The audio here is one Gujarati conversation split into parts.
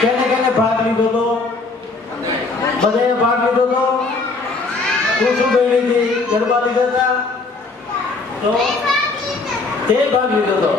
કેને ભાગ લીધો તો? બધાએ ભાગ લીધો તો? શું બેડી હતી? ગરબા લીધા હતા તો તે ભાગ લીધો તો?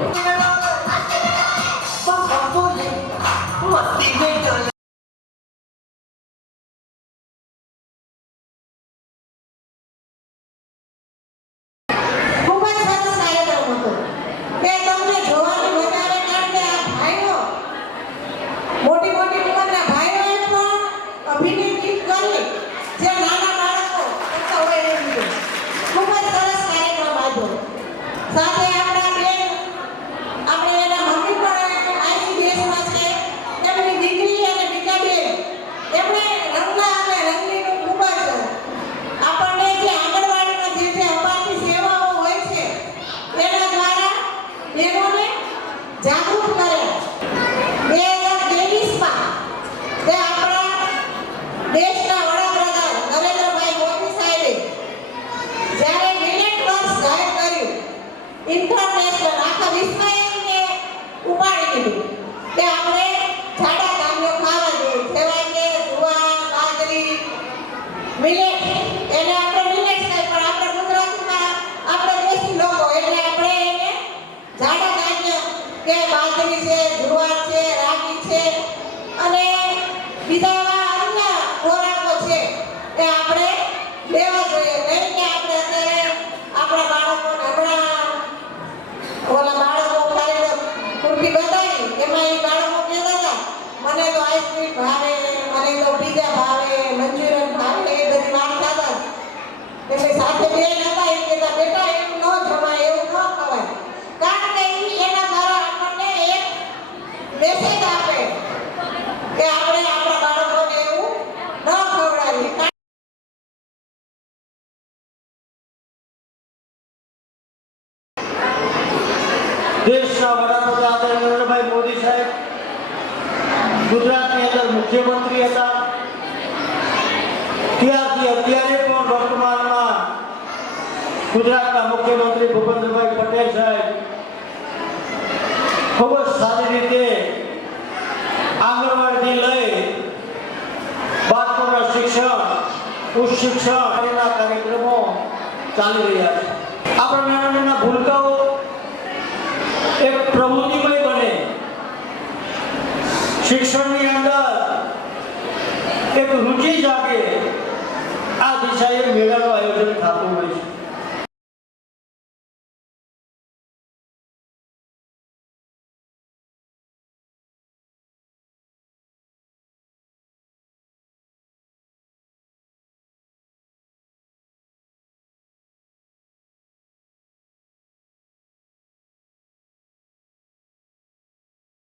દેશના વડાપ્રધાન નરેન્દ્રભાઈ મોદી સાહેબ ગુજરાતની અંદર મુખ્યમંત્રી હતા, ત્યારથી અત્યારે પણ વર્તમાનમાં ગુજરાતના મુખ્યમંત્રી ભૂપેન્દ્રભાઈ પટેલ સાહેબ ખૂબ જ સારી રીતે આંગણવાડીથી લઈ બાળકોના શિક્ષણ, ઉચ્ચ શિક્ષણના કાર્યક્રમો ચાલી રહ્યા છે. આપણા નાના નાના ભૂલકાઓ એક પ્રવૃત્તિમય બને, શિક્ષણની અંદર એક રુચિ જાગે, આ દિશાએ મેળાનું આયોજન થતું હોય છે.